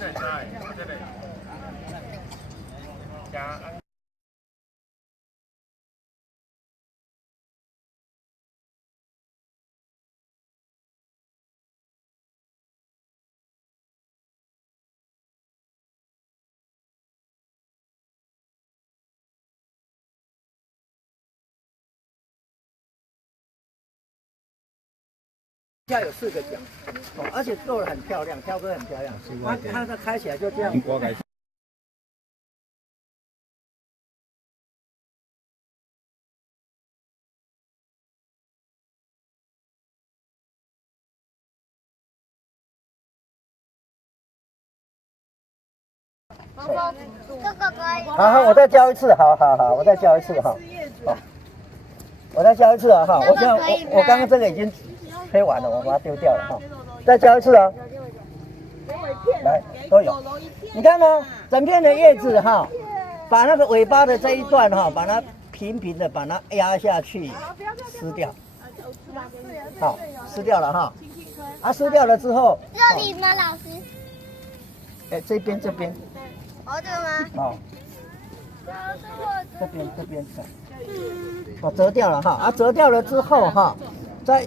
在加诶，我这里加。下有4个角，而且做的很漂亮，挑歌很漂亮。它开起来就这样。这个可以。好，我再教一次，好，我再教一次哈。好，我再教一次啊哈。我刚刚这个已经吹完了，我把它丢掉了哈。再教一次啊。来，都有。你看哦，整片的叶子哈，把那个尾巴的这一段哈，把它平平的把它压下去，撕掉。好，撕掉了哈。啊，撕掉了之后。这里吗，老师？哎，这边。哦，这个吗？好。这边。哦，折掉了哈。啊，折掉了之后哈。在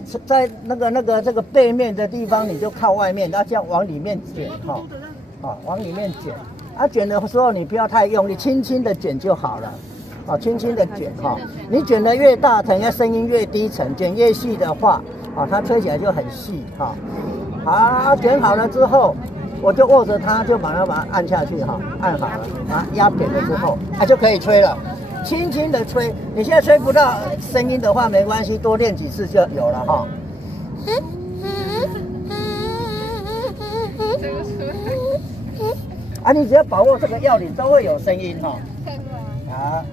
这个背面的地方，你就靠外面，那这样往里面卷哈，好，往里面卷。啊，卷的时候你不要太用力，轻轻的卷就好了，好，轻轻的卷哈。你卷的越大，它声音越低沉；卷越细的话，啊，它吹起来就很细哈。好，卷好了之后，我就握着它，就把它按下去哈，按好了，啊，压扁了之后，它就可以吹了。轻轻的吹，你现在吹不到声音的话没关系，多练几次就有了哈。啊，你只要把握这个要领，都会有声音哈。好，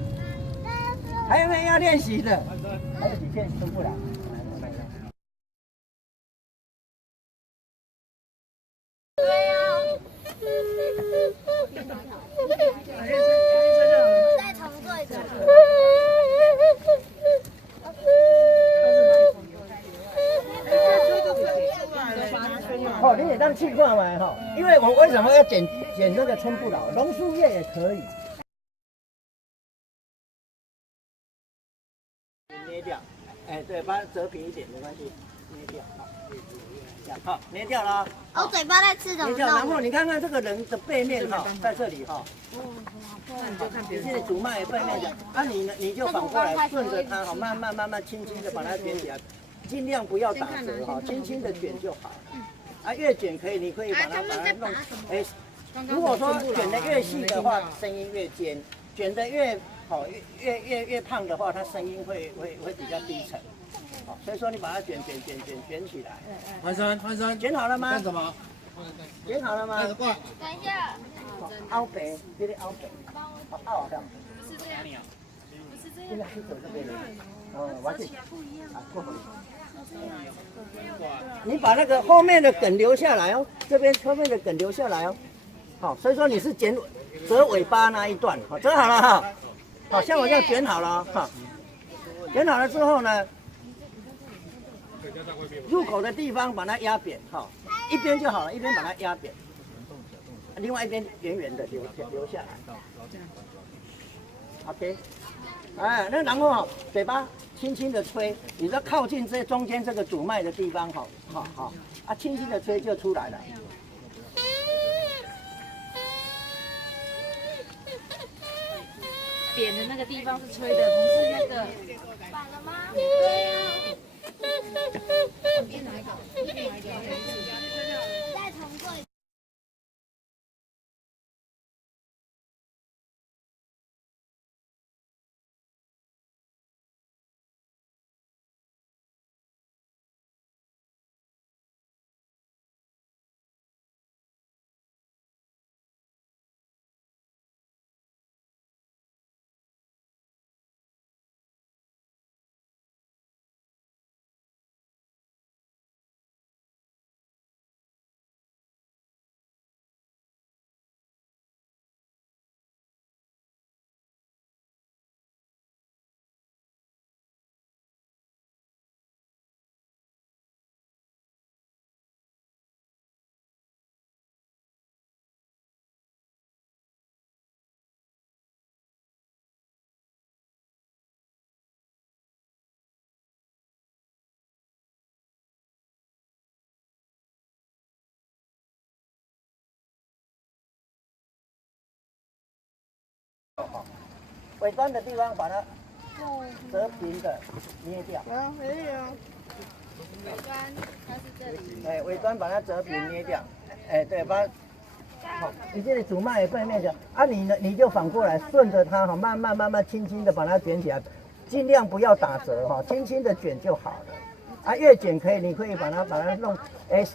还有没有要练习的？还有几片出不来。再重做一次。哦，你也当气罐嘛哈，因为我为什么要剪这个春不老？榕树叶也可以。捏掉，哎，对，把它折平一点没关系，捏掉，好，这样好，捏掉了。我嘴巴在吃什么？捏掉，然后你看看这个人的背面哈，在这里哈。你现在主脉背面的，啊你就反过来顺着它哈，慢慢轻轻的把它卷起来，尽量不要打折哈，轻轻的卷就好。啊，越卷可以，你可以把它弄，哎，如果说卷得越细的话，声音越尖；卷得越好，越胖的话，它声音会比较低沉。好，所以说你把它卷起来。换身，卷好了吗？干什么？卷好了吗？等一下。凹背，这里凹背，凹这样。不是这样，应该是走这边的。完全啊，过回。你把那个后面的梗留下来哦，这边后面的梗留下来哦。好，所以说你是折尾巴那一段，好，折好了哈。好，像我这样卷好了哈。卷好了之后呢，入口的地方把它压扁哈，一边就好了，一边把它压扁，另外一边圆圆的留下来。OK， 哎，那然后嘴巴轻轻的吹，你要靠近这中间这个主脉的地方，好，啊，轻轻的吹就出来了。扁的那个地方是吹的，不是那个。反了吗？对啊。再重做一次。尾端的地方把它折平的捏掉。没有。尾端它是这里。哎，尾端把它折平捏掉。哎，对，把它。好，你这里主脉背面的啊，你就反过来顺着它哈，慢慢轻轻的把它卷起来，尽量不要打折哈，轻轻的卷就好了。啊，越卷可以，你可以把它弄，哎，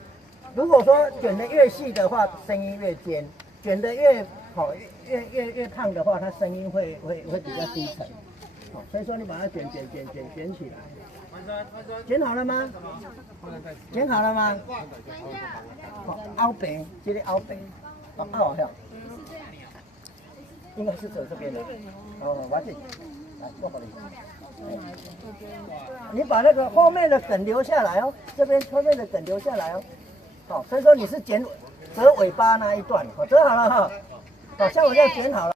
如果说卷得越细的话，声音越尖；卷得越好越胖的话，它声音会比较低沉。好，所以说你把它卷起来。卷好了吗？卷好了吗？好，凹边，这里凹边，凹下。应该是走这边的。哦，完事，来，过好了。你把那个后面的梗留下来哦，这边后面的梗留下来哦。好，所以说你是折尾巴那一段，好，折好了哈。好，像我这样卷好了。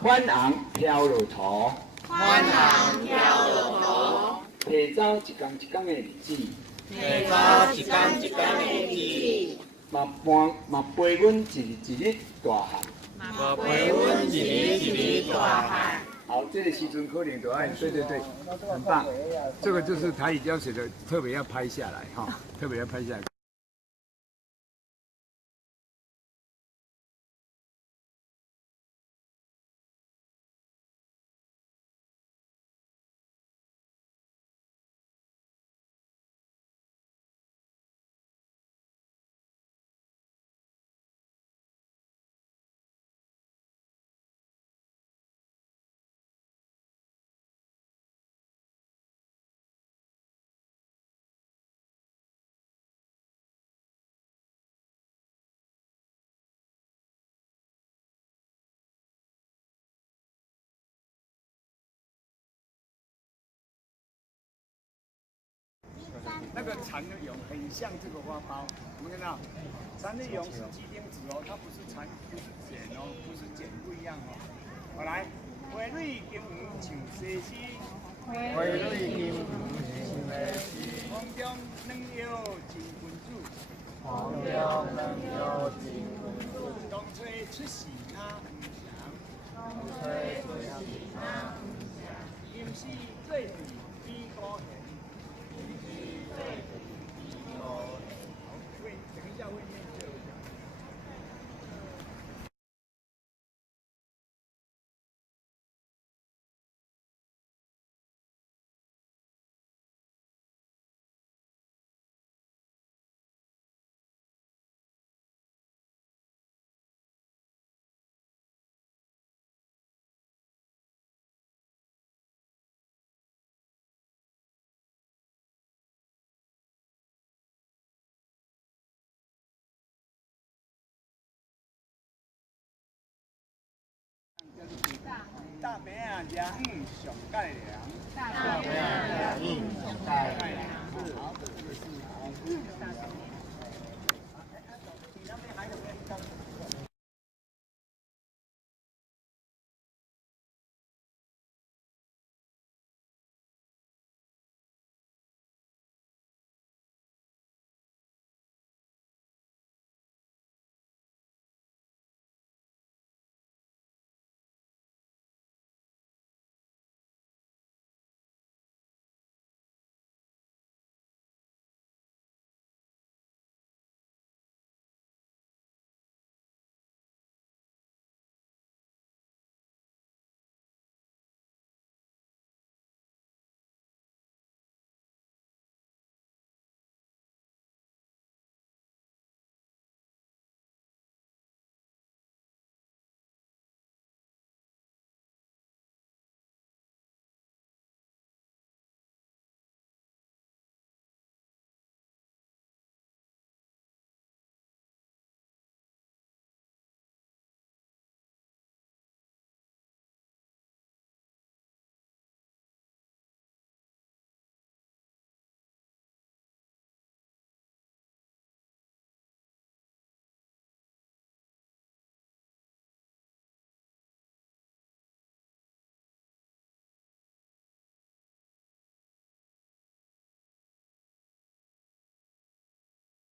欢昂飘落土，欢昂飘落土，提早一天一天的日子，提早一天一天的日子，嘛陪阮一日大汉，嘛陪阮一日大汉。好，这个时阵可能就爱，对，很棒。这个就是台语教学的，特别要拍下来哈，特别要拍下来。那个蚕的蛹很像这个花苞，有没有看到？蚕的蛹是鸡丁子哦，它不是蚕，不是茧哦，不是茧不一样哦。好来，花蕊金黄像西施，花蕊金黄像西施，黄中软腰真君子，黄中软腰真君子，冬吹出时那不祥，冬吹出时那不祥，阴是最对比高兴。等一下会念这个。大饼啊，热上盖凉。大饼啊，上盖凉。是，好，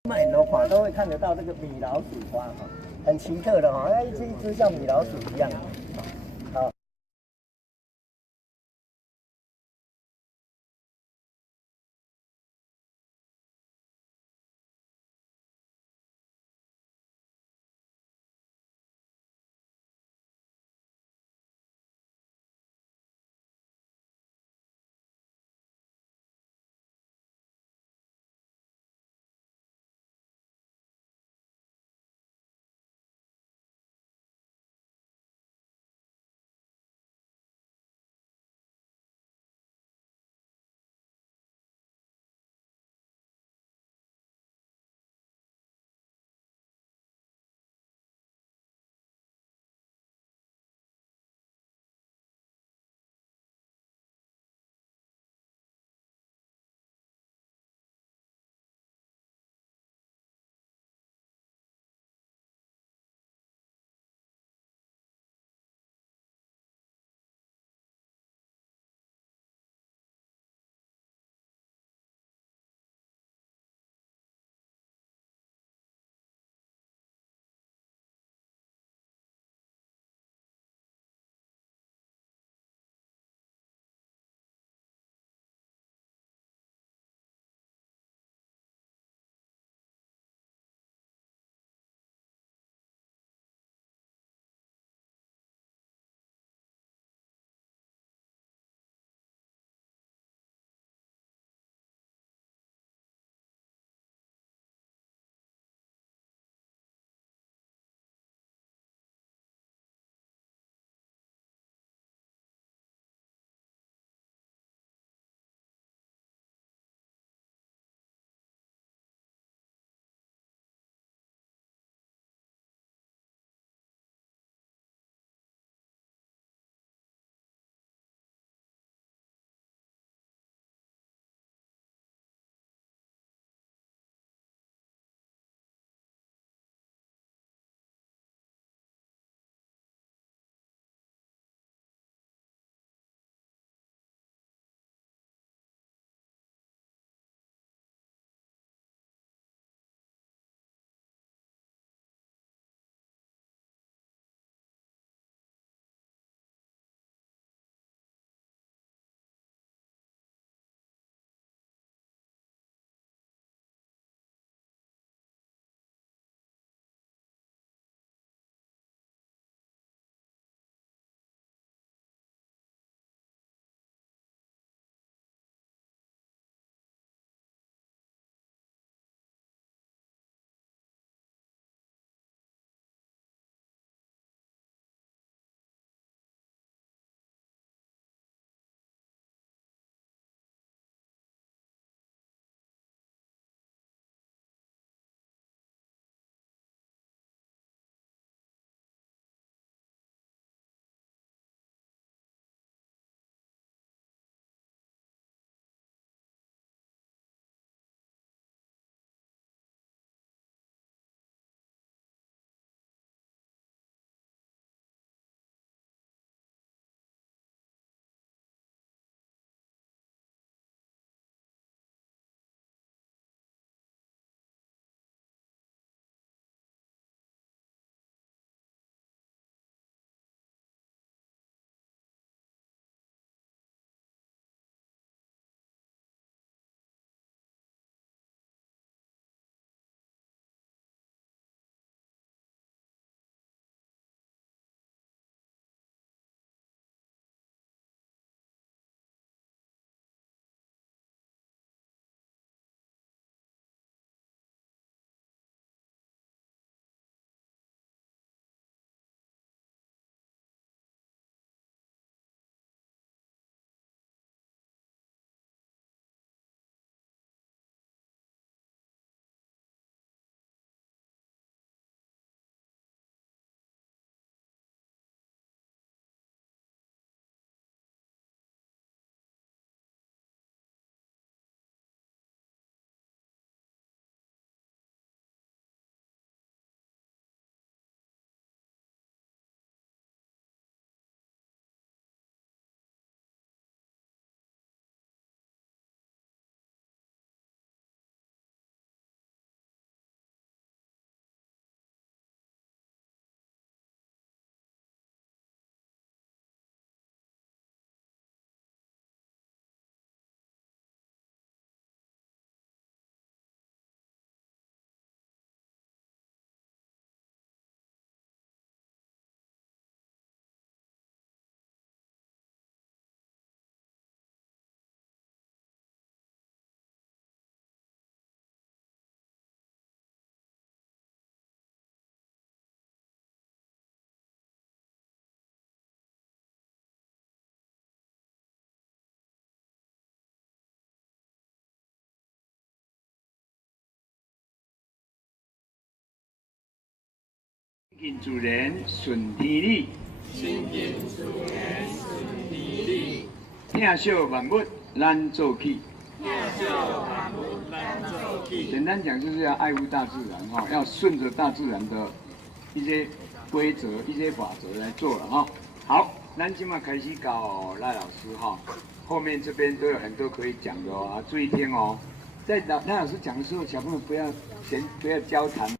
满的话都会看得到这个米老鼠花哈，很奇特的哈，一只像米老鼠一样。亲近自然顺天理，听小万物咱做起。简单讲就是要爱护大自然哈，要顺着大自然的一些规则、一些法则来做了哈。好，咱今晚开始教赖老师哈，后面这边都有很多可以讲的哦，注意听哦。在赖老师讲的时候，小朋友不要交谈。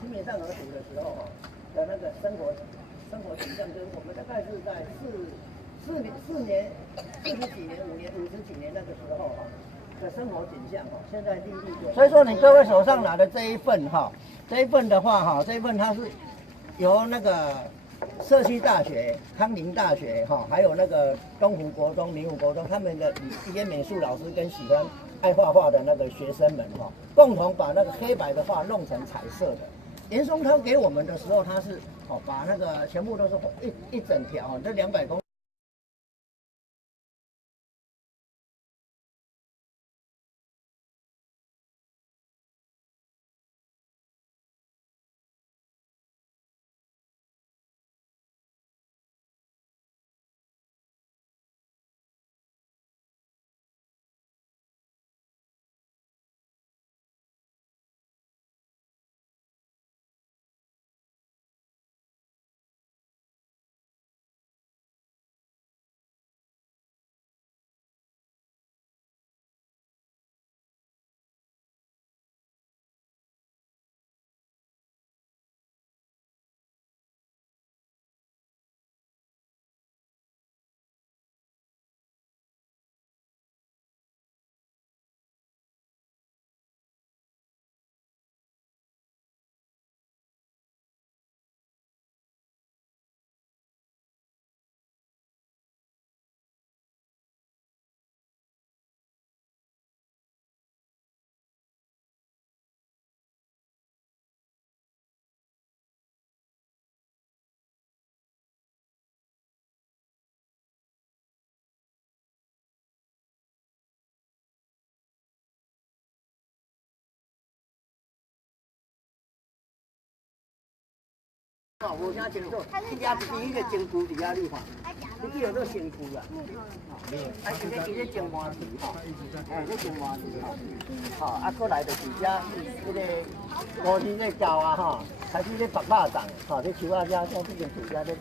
清明上河图的时候的那个生活景象，就是我们大概是在40几年、50几年那个时候的生活景象现在历历就。所以说你各位手上拿的这一份的话这一份它是由那个社区大学、康宁大学还有那个东湖国中、明湖国中他们的一些美术老师跟喜欢爱画画的那个学生们共同把那个黑白的画弄成彩色的。严嵩他给我们的时候，他是把那个全部都是一整条这200公。无啥清楚，伊也是伊个前夫伫遐你看，你记得做前夫啦，现在伊咧种麻薯咧种麻薯过来就是遮迄个无天咧教开始咧拔肉粽咧树遮这间厝遮咧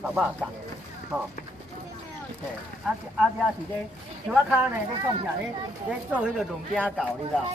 拔肉粽遮是咧树骹呢咧创啥咧做迄个润饼糕，你知道？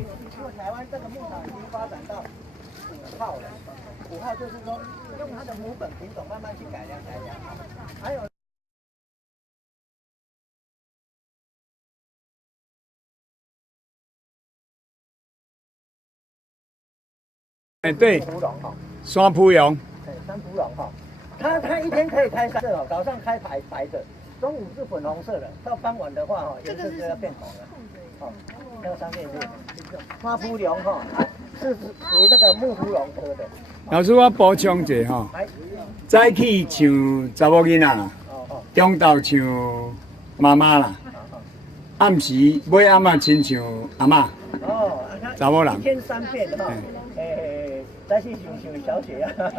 因为台湾这个牧场已经发展到5号了，5号就是说用它的母本品种慢慢去改良，还有。哎，对，芙蓉哈，山芙蓉，山芙蓉哈，它一天可以开3色哦，早上开白的，中午是粉红色的，到傍晚的话哈，颜色就要变红了。哦，那个上面是山芙蓉哈，是属于那个木芙蓉科的。老师，我补充一下哈，早起像查某囡仔啦，中昼像妈妈啦，暗时尾暗啊亲像阿嬷。哦，查某人。一天3遍哈，再去想小姐啊。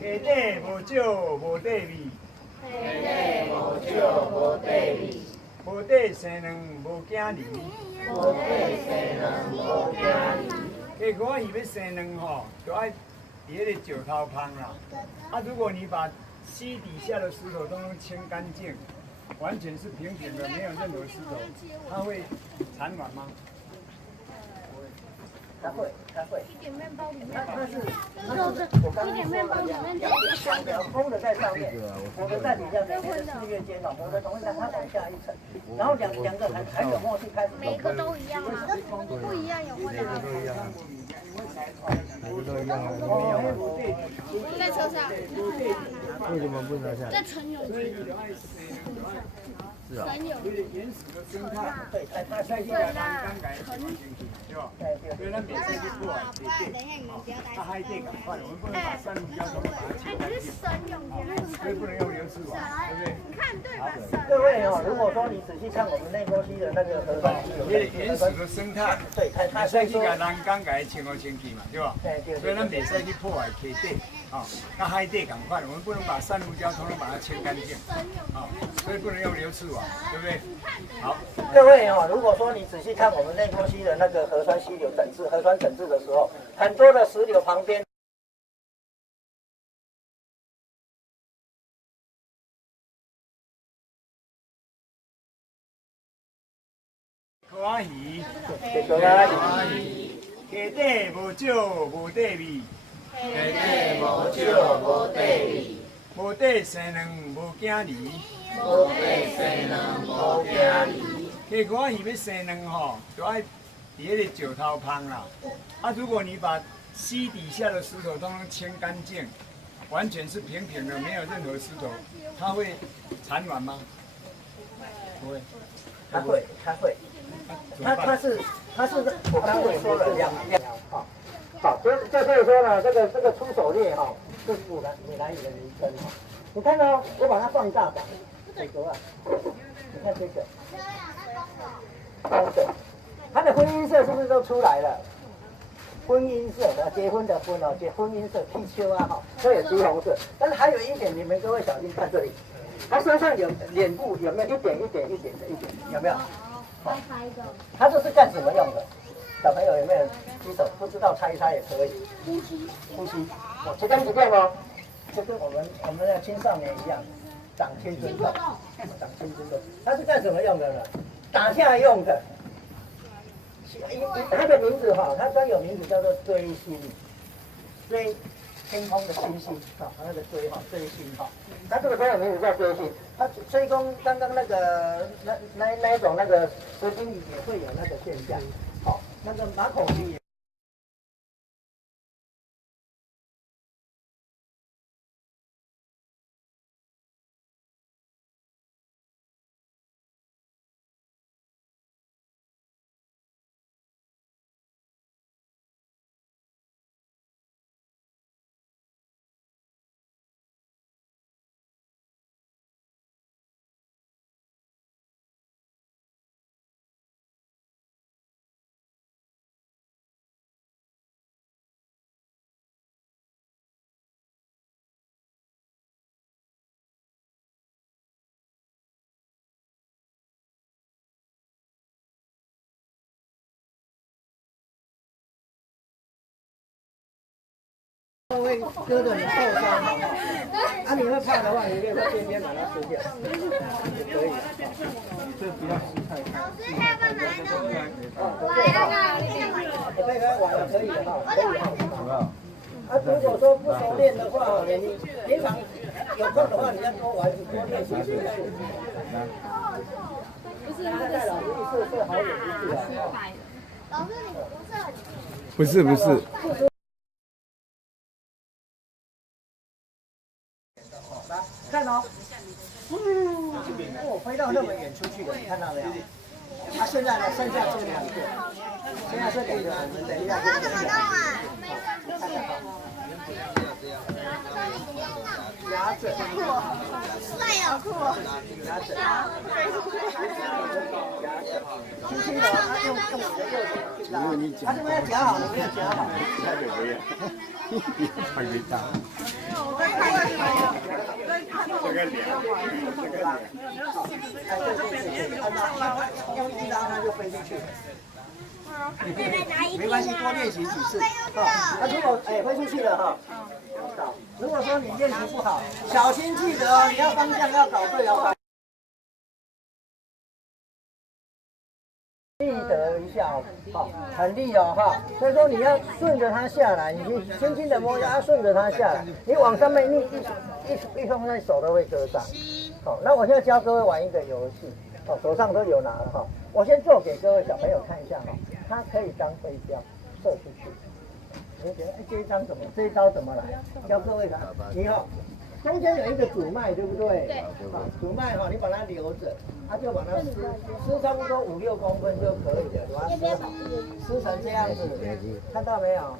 下底无酒无底味，下底无酒无底味，无底生卵无囝离，无底生卵无囝离。下锅鱼要生卵吼，就爱伫迄个石头旁啦。啊，如果你把溪底下的石头都能清干净，完全是平平的，没有任何石头，它会产卵吗？它会。一点面包里面，它是我刚刚说的两空的在上面，我的在底下，每天的4月间哦，我的同一层它往下一层，然后两个很有默契开始。每一个都一样吗？不一样有或者在车上。为什么不拿下来？在陈永基。是啊。原始的生态，对，它在现在刚改成对吧？所以咱每次去过，它海底赶快，我们不能把山路交通把它切干净，所以不能用流刺网，对不对？你看对吧？各位哦，如果说你仔细看我们内沟溪的那个河川溪流，原始的生态，对，它所以去甲人工改清好清气嘛，对吧？对。所以咱袂使去破坏溪底，啊，那海底赶快，我们不能把山路交通把它清干净，啊，所以不能用流刺网，对不对？好，各位哦，如果说你仔细看我们内沟溪的那个河川溪流整治、河川整治的时候，很多的石流旁边。欢喜，下底无酒无底味，下底无酒无底味，无底生卵无囝离，无底生卵无囝离。下欢喜要生卵吼，就爱伫迄个石头旁啦。啊，如果你把溪底下的石头都能清干净，完全是平平的，没有任何石头，它会产卵吗？不会。它会。它是我刚刚说了两哈，好，所以说呢，这个出手链哈，这是闽南语的名称哈。你看哦，我把它放大版，这个啊，你看这个，它的婚姻色是不是都出来了？婚姻色的结婚的婚哦，婚姻色貔貅啊哈，都有橘红色。但是还有一点，你们各位小心看这里，它身上有脸部有没有一点有没有？它这是干什么用的？小朋友有没有举手？不知道猜一猜也可以。呼吸。我切干几遍哦，就跟我们的青少年一样，长青春痘。它是干什么用的呢？打架用的。它的名字哈，它专有名字叫做锥星，锥天空的星星啊，那个锥哈，锥星哈。它这个专有名字叫锥星。它所以说刚刚那个那一种那个蛇精鱼也会有那个现象，好，那个马孔鱼也。会割得你受伤嘛。啊，你会怕的话，你可以在边边把它撕掉，就可以了。这不要撕太开。我可以开网了，可以的哈，可以哈。好不好？啊，如果说不熟练的话，你平常有空的话，你要多玩多练习。不是那个老师是好远一句啊。老师，你不是不是。来看哦，哦，飞到那么远出去了，你看到没有？他现在呢，剩下这两个，现在这两个，我们等一下就怎么弄啊？看看好。夹着，帅哦，酷哦，夹着，轻轻的，他用你的右手去拉，他这边要夹好，你没有夹好，那就不要，太没大。这个脸，这个脸，哎，对，用一拉它就飞出去了。没关系，多练习几次。那如果飞出去了哈，如果说你练习不好，小心记得哦，你要方向要搞对哦。记得一下哦，好，很利哦哈。所以说你要顺着它下来，你轻轻的摸它，顺着它下来，你往上面一放在手都会割上。好，那我现在教各位玩一个游戏，哦，手上都有拿了哈。我先做给各位小朋友看一下哈，它可以当飞镖射出去。你觉得这一招怎么来？教各位看，你好。中间有一个主脉，对不对？对。主脉哈，你把它留着，它就把它撕差不多5-6公分就可以了，把它撕好，撕成这样子，看到没有？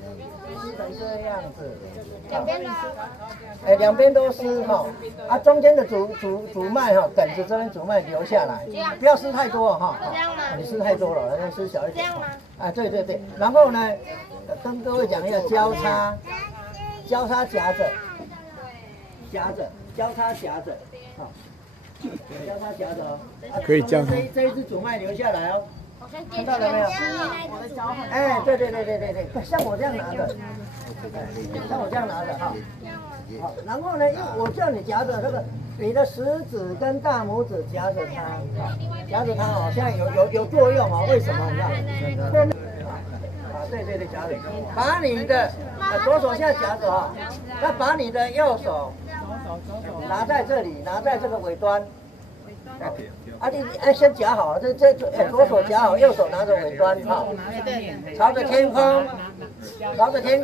撕成这样子。两边呢？两边都撕哈，啊，中间的主脉哈，梗子这边主脉留下来，不要撕太多哈。这样吗？你撕太多了，那撕小一点。这样吗？啊，对对对，然后呢，跟各位讲一下交叉夹着。交叉夹着，好，交叉夹着哦。可以交叉。这一只主脉留下来哦，看到了没有？哎，对，像我这样拿着，像我这样拿着哈。好，然后呢，因为我叫你夹着这个，你的食指跟大拇指夹着它，夹着它哦，现在有作用哦。为什么？你看，对，夹着，把你的左手现在夹着哈，那把你的右手。拿在这里，拿在这个尾端。啊，你先夹好，左手夹好，右手拿着尾端哈，朝着天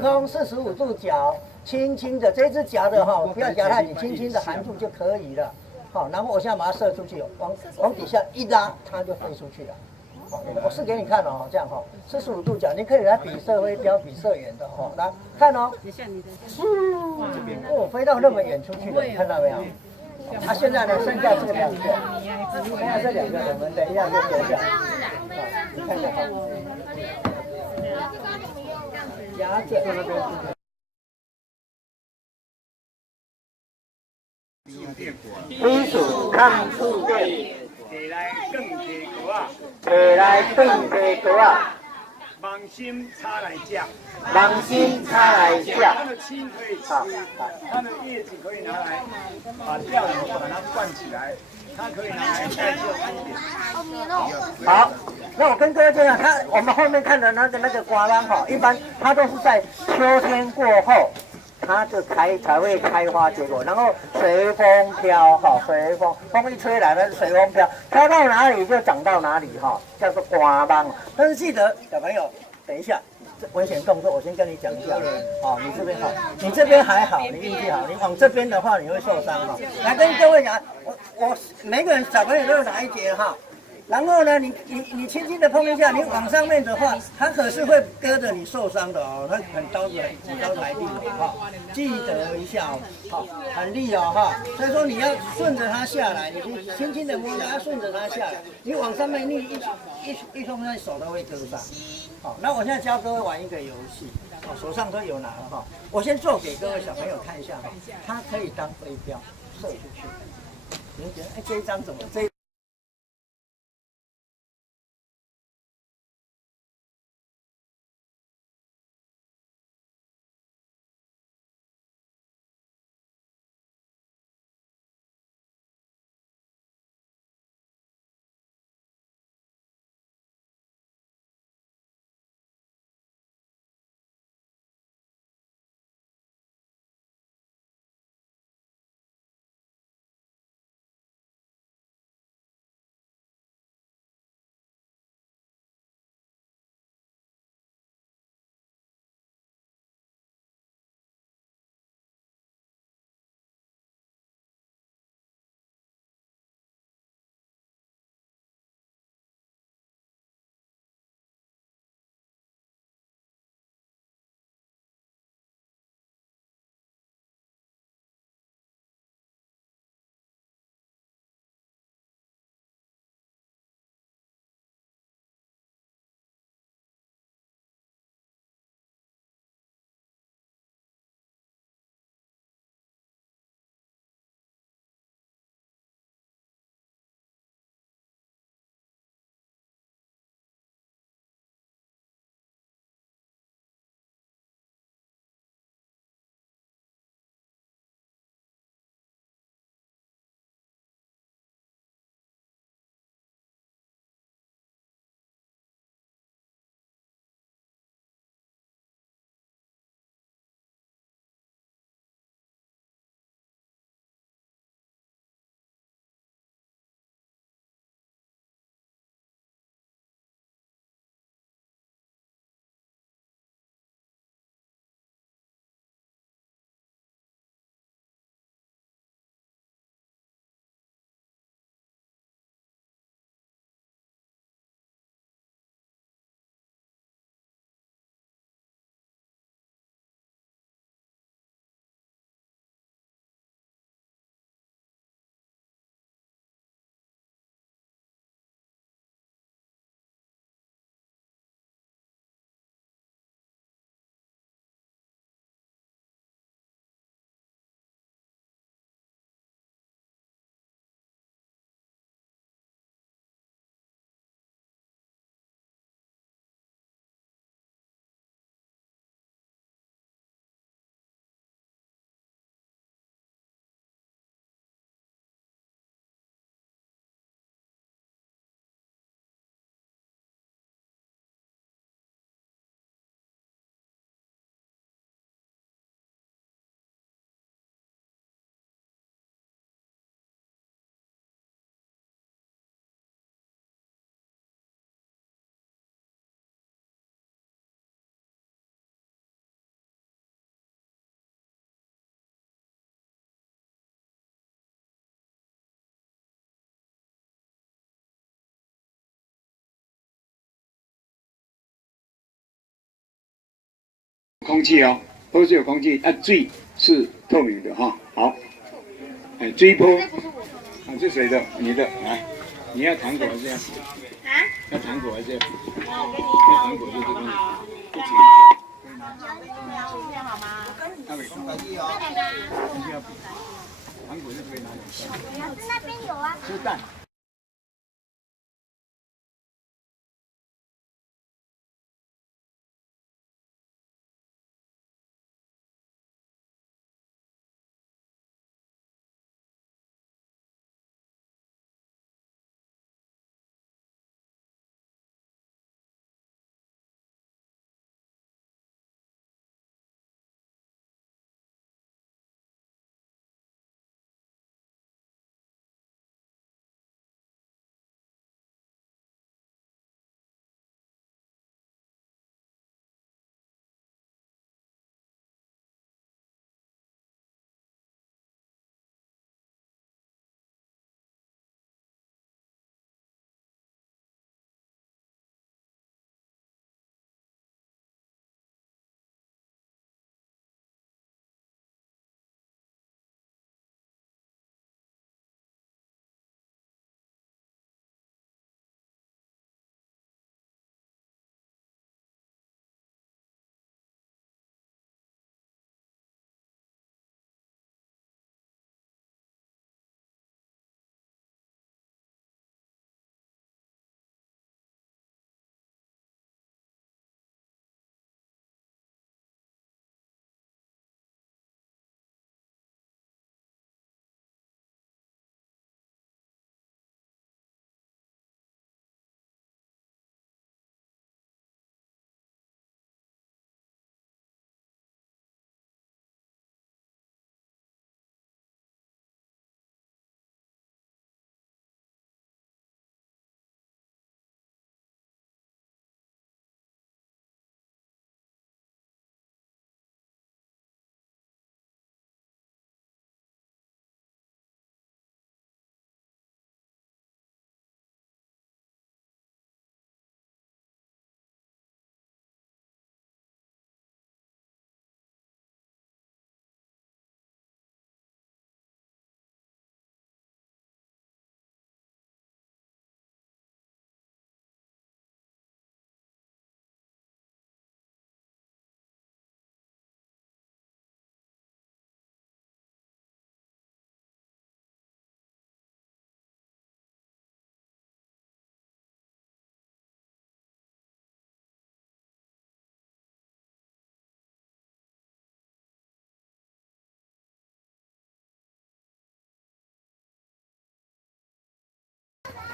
空45度角，轻轻的，这只夹的哈，不要夹太紧，轻轻的含住就可以了。好，然后我现在把它射出去，往底下一拉，它就飞出去了。好，我试给你看哦，这样哈，45度角，你可以来比射飞镖，比射远的哈，来看哦。哦，飞到那么远出去了，你看到没有？它现在呢，剩下这两个，剩下这两个，我们等一下就留下。你看看哈，夹着。归属抗触电，摕来炖鸡骨啊，芒心插来吃，它的茎可以吃，它的叶子可以拿来把吊油把它灌起来，它可以拿来代救一点。好，那我跟各位讲讲，我们后面看的那个瓜秧哈，一般它都是在秋天过后。它就才会开花结果，然后随风飘哈，风一吹来，它随风飘，飘到哪里就长到哪里哈，叫做瓜秧。但是记得小朋友，等一下，危险动作我先跟你讲一下哦。你这边好，你这边还好，你运气好，你往这边的话你会受伤哈。来跟各位讲，我每个人小朋友都有哪一节哈。然后呢，你轻轻的碰一下，你往上面的话，它可是会割得你受伤的哦，它很刀子来利的哈，记得一下哦，好，很利哦哈，所以说你要顺着它下来，你轻轻的摸它，顺着它下来，你往上面一冲，那手都会割伤。好，那我现在教各位玩一个游戏，哦，手上都有拿了哈，我先做给各位小朋友看一下哈，它可以当飞镖射出去。你觉得这一张怎么空气哦，都是有空气啊，水是透明的哈。好，哎，追波，啊，这谁的？你的，来，你要糖果还是要？要糖果还是要？要糖果就这个，不行。他没空，需要糖果就可以拿两个。那边有啊。吃蛋。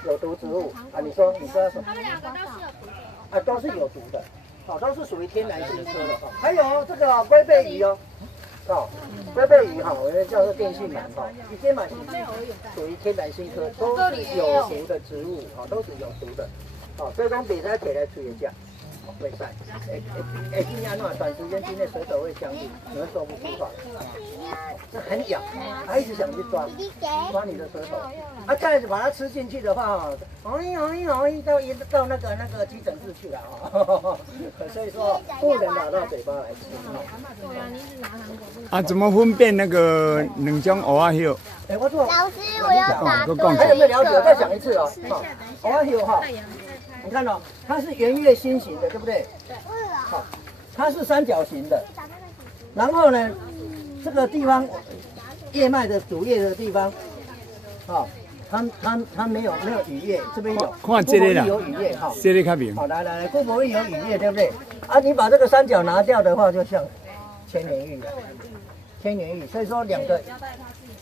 有毒植物啊？你说什么？他们两个都是有毒的。啊，都是有毒的，好、都是属于天然性科的哈、还有这个龟背鱼哦，龟背鱼哈、我们叫做电信兰哈，一天嘛属于天然性科，都是有毒的植物都是有毒的，所以讲别再摕来吹一下，会晒，会今年短时间之内舌头会僵硬，你会说不出话。这很痒，它一直想去抓你的舌头，再把它吃进去的话，到那个急诊室去了所以说不能拿到嘴巴来吃。对啊，你一直拿糖果。啊，怎么分辨那个两种蚵仔肉？老师，我要答对。还有没有了解？再讲一次哦。蚵仔肉哈，你看到它是圆月心形的，对不对？对。好，它是三角形的，然后呢？这个地方叶脉的主叶的地方，它没有雨叶，这边有。看这里啦，有雨叶哈，这里较明。好，来，顾伯玉有雨叶，对不对？你把这个三角拿掉的话，就像千年玉了。千年玉，所以说两个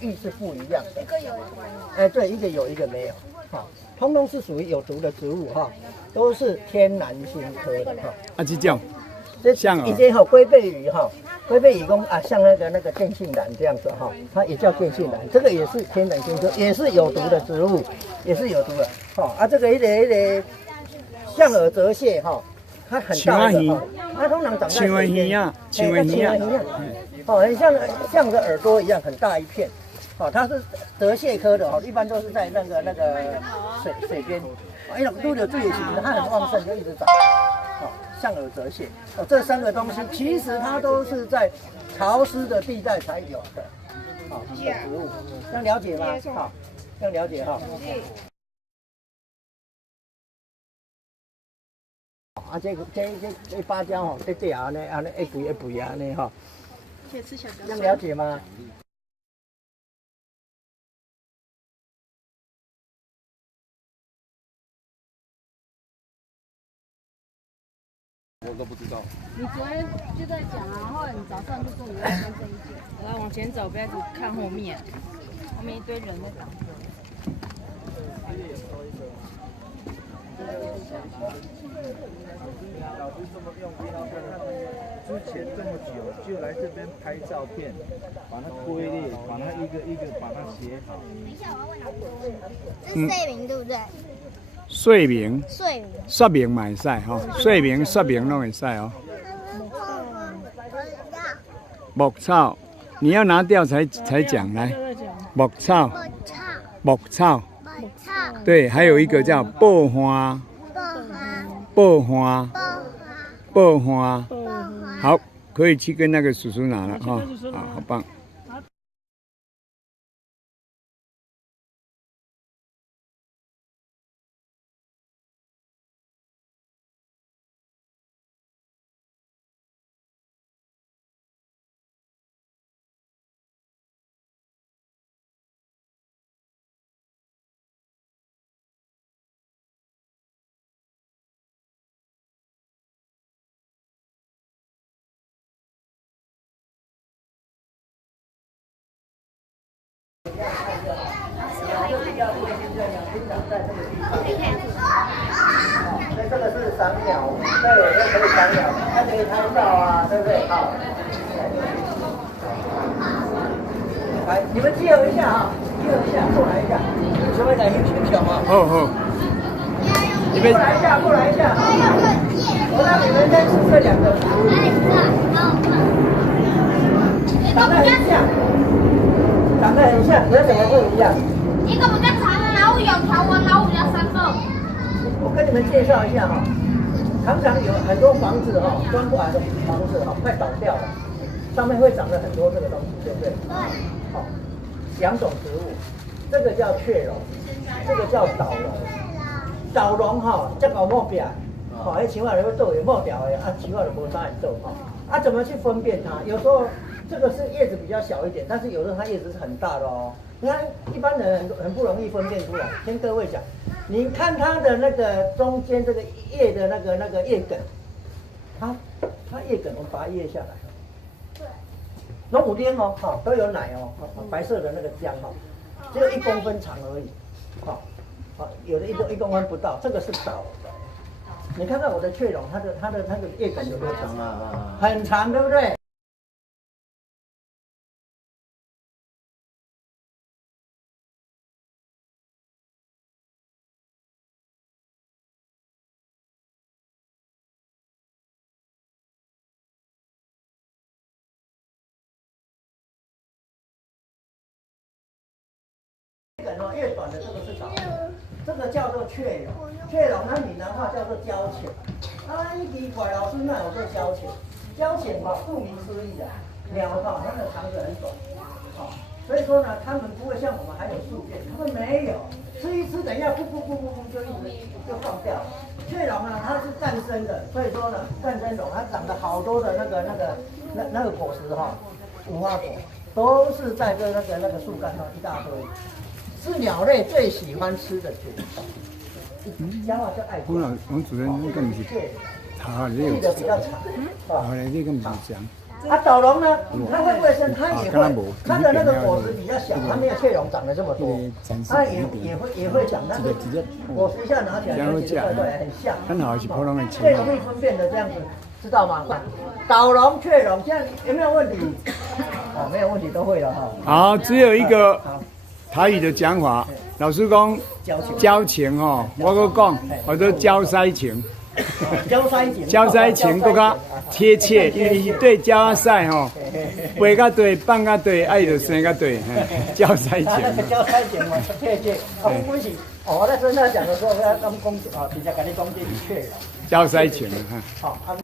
玉是不一样的。一个有，对，一个有，一个没有。通通是属于有毒的植物都是天然性科的这种。这以前龟背鱼龟背鱼公像那个电信兰这样子它也叫电信兰，这个也是天然性科，也是有毒的植物，也是有毒的这个一个象耳泽蟹它很大的它通常长在水边，像很像个耳朵一样很大一片它是泽蟹科的一般都是在那个水边，都有水型的，它很旺盛就一直长像耳泽蟹。哦，这3个东西其实它都是在潮湿的地带才有的。好，的植物，这样了解吗？好，这样了解哈。啊，这芭蕉吼，这安尼一肥一肥安尼哈。可以吃小这样了解吗？我都不知道。你昨天就在讲啊，后来你早上就说你要穿这一件，然后往前走，不要只看后面，后面一堆人在挡着。老师这么用心，之前这么久就来这边拍照片，把它归列，把它一个一个把它写好。等一下，我要问老师，这是睡名对不对？睡眠、睡名。说明嘛会使吼，睡眠、说明拢会使哦。木草，你要拿掉才讲来。木草，木草，对，还有一个叫爆花，爆花，爆花，好，可以去跟那个叔叔拿了哈，好棒。所以这个是赏鸟，对，这可以赏鸟，它可以拍照啊，对不对？好，来，你们集合一下啊，集合一下，过来一下，准备来选手啊。好好，你们过来一下，过来一下。我让你们认识这2个植物，长得很像，长得很像，有什么不一样？一个比较长，然后有条纹，然后比较深色。我跟你们介绍一下哈，常常有很多房子哈，装过来的房子哈，快倒掉了，上面会长了很多这个东西，对不对？对。好，2种植物，这个叫雀榕，这个叫岛榕。岛榕哈，这个木柄，好，迄树啊，你要倒也木条的，啊，树啊就无啥会倒哈。啊，怎么去分辨它？有时候这个是叶子比较小一点，但是有时候它叶子是很大的哦。你看一般人很不容易分辨出来。跟各位讲，你看它的那个中间这个叶的那个叶梗，它叶梗，我们把它叶下来。对。龙虎丁哦，好，都有奶哦，白色的那个浆哈，只有1公分长而已，好，好，有的1公分不到，这个是岛的。你看看我的雀榕，它的那个叶梗有多长啊？很长，对不对？越短的这个是岛，这个叫做雀榕。雀榕它闽南话叫做交浅。啊，一奇怪，老师那有做交浅。交浅哈，顾名思义的，鸟哈，它的肠子很短，好，所以说呢，它们不会像我们还有宿便，它们没有，吃一吃，等一下噗就一直就放掉。雀榕呢，它是干生的，所以说呢，干生榕它长得好多的那个果实哈，无花果。都是在那个树干上一大堆，是鸟类最喜欢吃的植物。讲话叫爱我主任那个不是，好，你有记得比较长，好嘞，这个不是讲。啊，岛榕呢，它会卫生，它也会，它的那个果实比较小，它没有雀榕长得这么多，它也会长，但是果实一下拿起来就觉得对，很像，很好，是普通的青。最容易分辨的这样子，知道吗？岛榕、雀榕，这样有没有问题？啊，没有问题，都会了哈。好，只有一个台语的讲法，老师讲交情吼，我搁讲或者交西情。交西情更较贴切，因为对交西吼，飞较对，放较对，爱就生较对，交西情。交西情嘛，贴切。啊，我是哦，我在跟他讲的时候，他们公啊，直接跟你讲这一切了。交塞权哈。好，啊。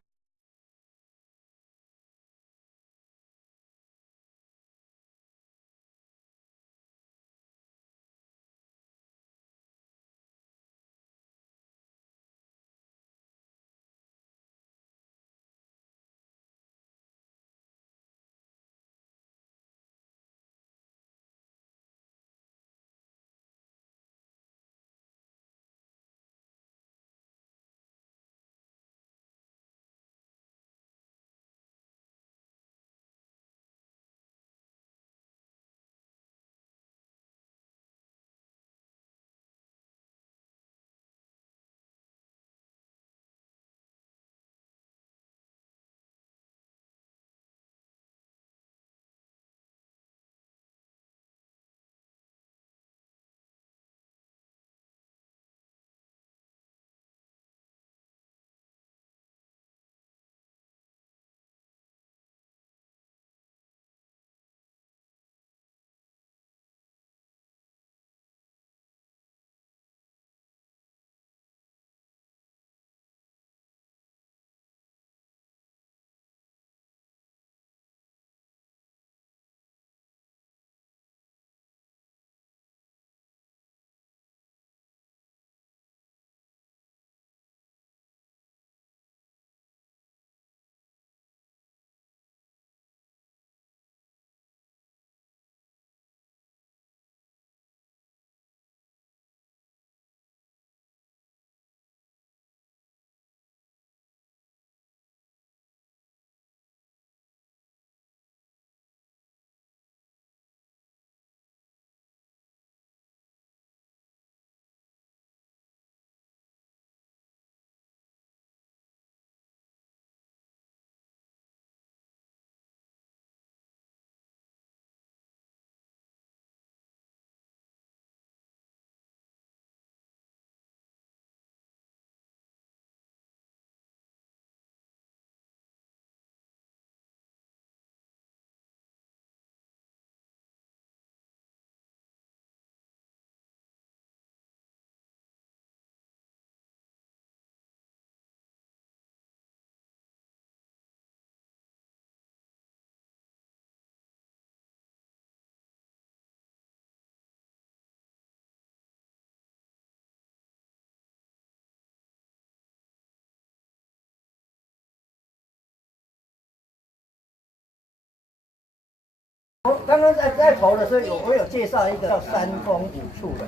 我刚刚在投的时候我有介绍一个叫山峰五处的，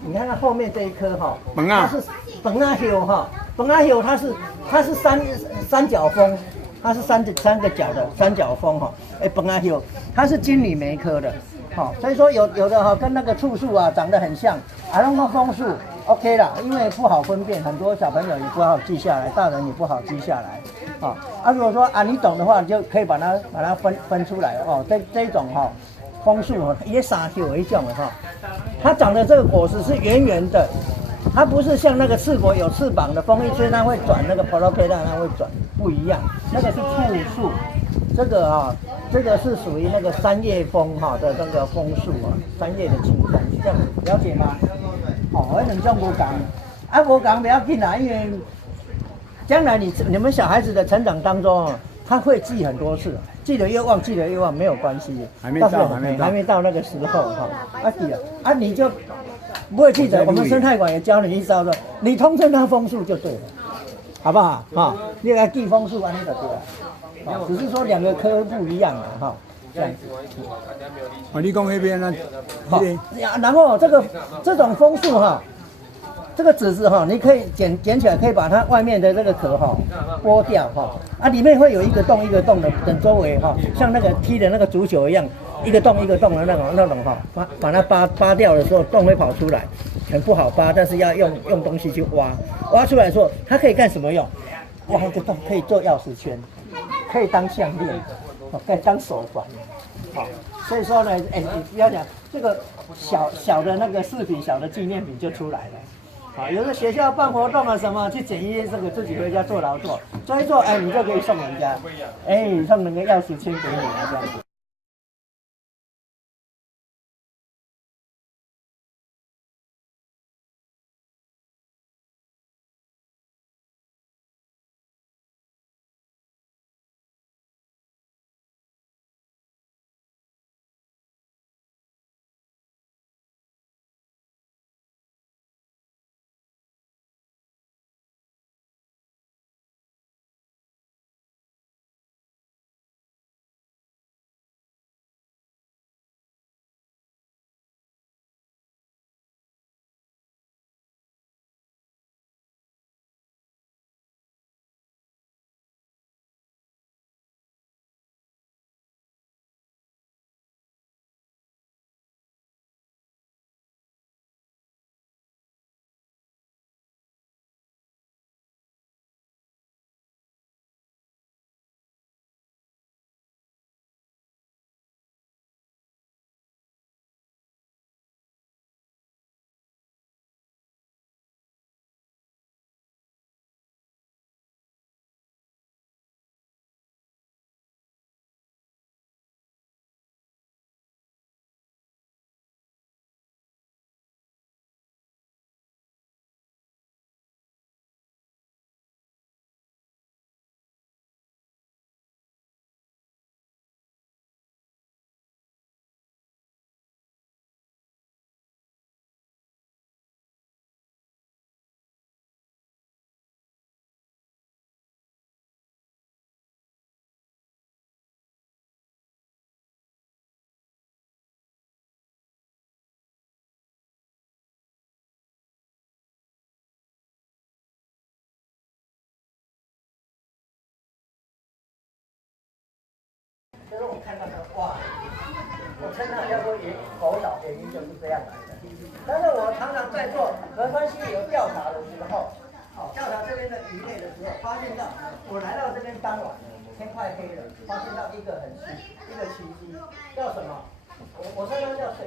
你看它后面这一棵哈，它是本阿丘哈，本阿丘它是三角枫，它是三个角的三角枫哈，本阿丘它是金缕梅科的，好，所以说有的哈跟那个醋树啊长得很像，那个枫树 OK 啦，因为不好分辨，很多小朋友也不好记下来，大人也不好记下来。如果说你懂的话，你就可以把它分出来哦。这一种枫树也沙丘有一种的它长的这个果实是圆圆的，它不是像那个刺果有翅膀的，风一吹它会转，那个 p o l o p e d a 它会转，不一样。那个是醋树，这个是属于那个三叶枫的那个枫树三叶的清枫，这样了解吗？那两种无同，无同不要紧啦，因为将来你们小孩子的成长当中他会记很多次，记得越忘没有关系，还没到那个时候记了你就不会记得。我们生态馆也教你一招的，你通称它枫树就对了，好不好？你来记枫树，安尼就对了。只是说两个科不一样的这样子。你讲那边呢？然后这种枫树这个籽子你可以捡起来，可以把它外面的这个壳剥掉里面会有一个洞的，等周围像那个踢的那个足球一样，一个洞的那种把它扒掉的时候，洞会跑出来，很不好扒，但是要用东西去挖出来的时候，它可以干什么用？挖一个洞可以做钥匙圈，可以当项链，可以当手环，所以说呢，你不要讲这个小的那个饰品，小的纪念品就出来了。有的学校办活动啊什么，去捡一些这个自己回家做劳作，做一做，你就可以送人家，送那个钥匙圈给你这样子。称它叫做口岛，原因就是这样来的。但是我常常在做河川溪流调查的时候，调查这边的鱼类的时候，发现到我来到这边当晚，天快黑了，发现到一个奇迹，叫什么？我称它叫水。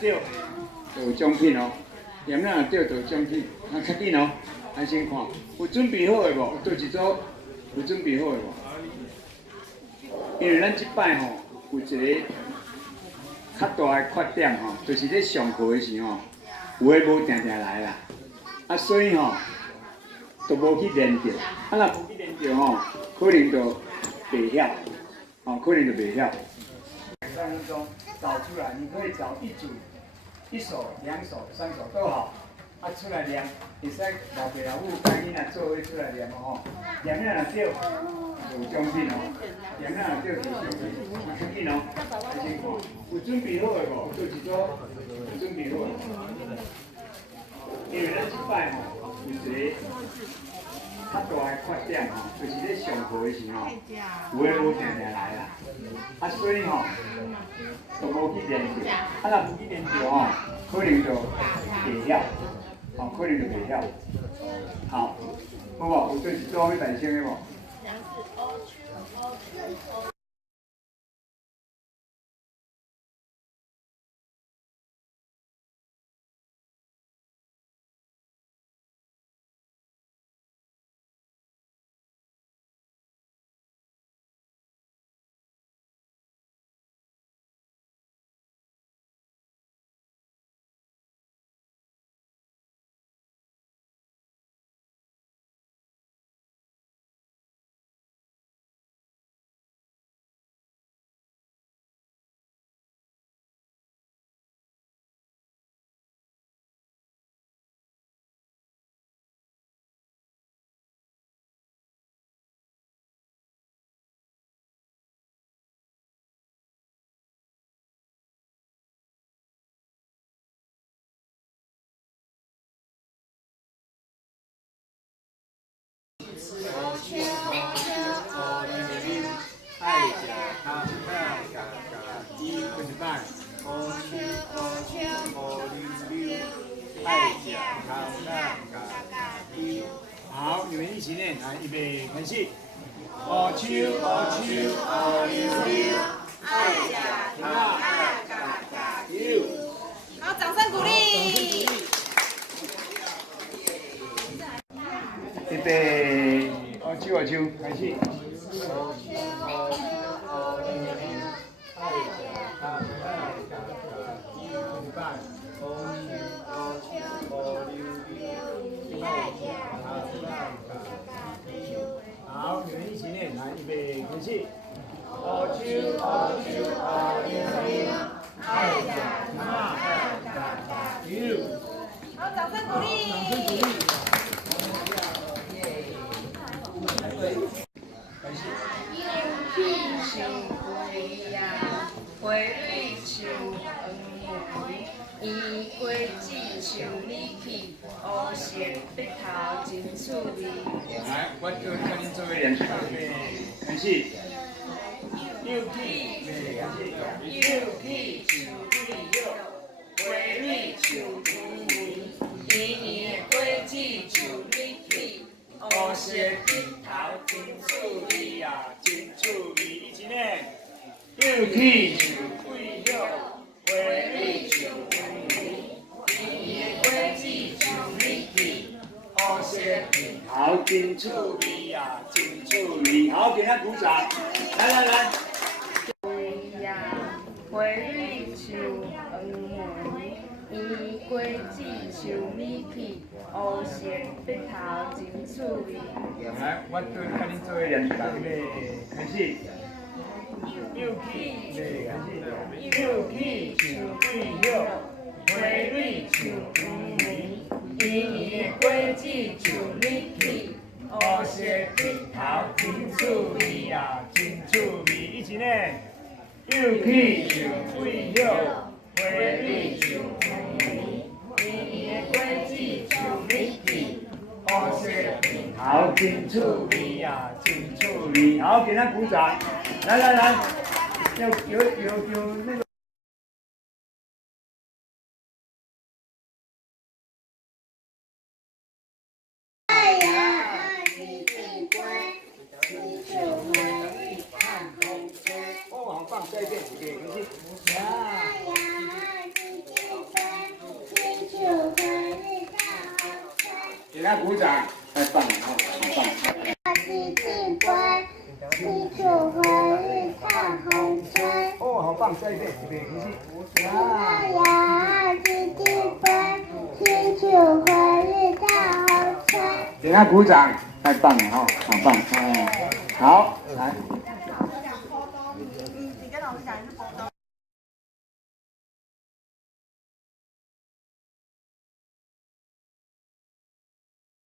钓有奖品哦，盐仔钓有奖品，较紧哦，先看有准备好的无？倒一组有准备好的无？因为咱即摆吼有一个较大的缺点吼，就是咧上课的时候，有诶无定定来啦，所以吼都无去练着，若无去练着吼，可能就袂晓，可能就袂晓。3分钟找出来，你可以找一组。1手、2手、3手都好，出来量，会使老爸老母带囡仔做伙出来量哦。量了若钓有奖品哦，量了钓有奖品，较紧哦。先看有准备好的无？做一组有准备好的。因为咱即摆吼有一个较大的缺点吼，就是咧上课的时候，有诶无定定来啦，所以吼。都无去练着，若无去练着吼，可能就袂晓，可能就袂晓。好，好无？有对一组要提升的无？爱食康那嘎嘎伊分摆，乌秋乌溜溜，爱食康那嘎嘎伊。好，你们一起念，来，预备，开始。乌秋乌溜溜，爱食康那嘎嘎伊。好，掌声鼓励。预备，乌秋，开始。好，你们一起念，来，预备，开始。乌秋溜溜，爱食那嘎嘎溜。好，掌声鼓励。幸福呀，回皮，乌色白头真趣味。来，我就跟您做一点准备，开始。又起，又起，树蕊摇，花蕊树圆圆，圆圆的果子树蕊起，乌色白头真趣味啊，真趣味！一起呢，又起树蕊摇，花蕊树圆圆，圆圆的果子树蕊起，乌色白头真趣味啊，真趣味！好，给他鼓掌！来来来。花蕊树黄梅，圆果子树米皮，乌色白头真趣味。来，我对跟你做一点准备，开始。又起，又起，树蕊摇，花蕊树圆圆，圆圆的果子树米皮，乌色白头真趣味啊，真趣味！一起呢。又起树蕊摇，花蕊树圆圆，圆圆的果子树米皮，乌色白头真趣味啊，真趣味！好，给他鼓掌！来来来，有那个。哦，好棒！再一遍，给开心。给他鼓掌，太棒了，好棒！哦，好棒！再一遍，给开心。给他鼓掌，太棒了，好棒！好，来。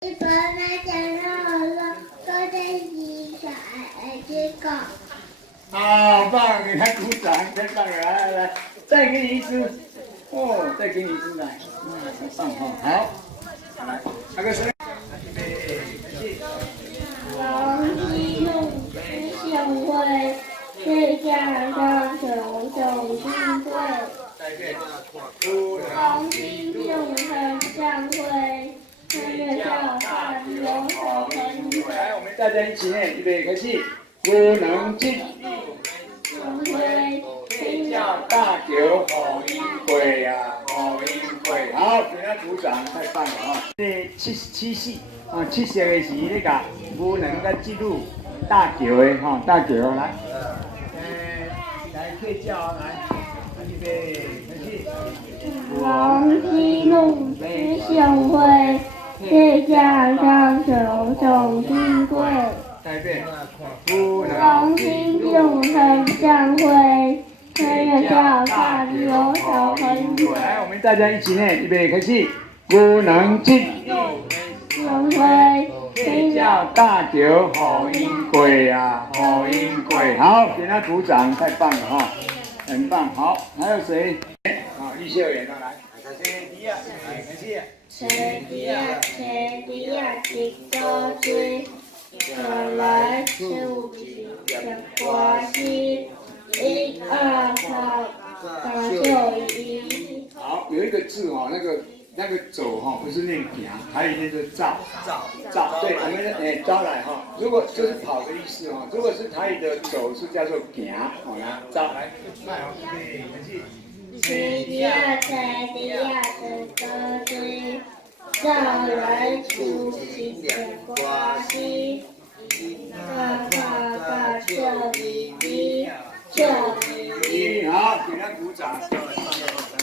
一本来讲到了，坐在一小矮这个。好棒！给他鼓掌，太棒了！来来来，再给你一支。哦，再给你一支来，很棒哈！好，来，那个谁？王一用相会，最下上熊熊相会。再一遍。王一用很相会。天叫大有好朋友。来，我们大家一起念，预备，开始。不能进，天叫大桥好运贵呀，好运贵。好，给他鼓掌，太棒了啊！这七夕啊，7色的是那个不能甲记录大桥的哈，大桥来，来退叫来，预备，开始。王基路之相会。天下上熊熊金贵，再一遍。王金永恒相会，天下大有好朋友。来，我们大家一起念，预备，开始。不能进，相会，天下大桥好运贵呀，好运贵。好，给他鼓掌，太棒了哈，很棒。好，还有谁？啊，玉秀演上来。车底下一个追，转来就像瓜西，一二三，大就一。好，有一个字哈，那个走哈，不是念行，还有念作招。对，我们招来哈。如果就是跑的意思哈，如果是台语的走是叫做行，好来招来，慢哦，对，开始。车底下一个追。上来出新的瓜西，大就一，就一。好，给他鼓掌，掌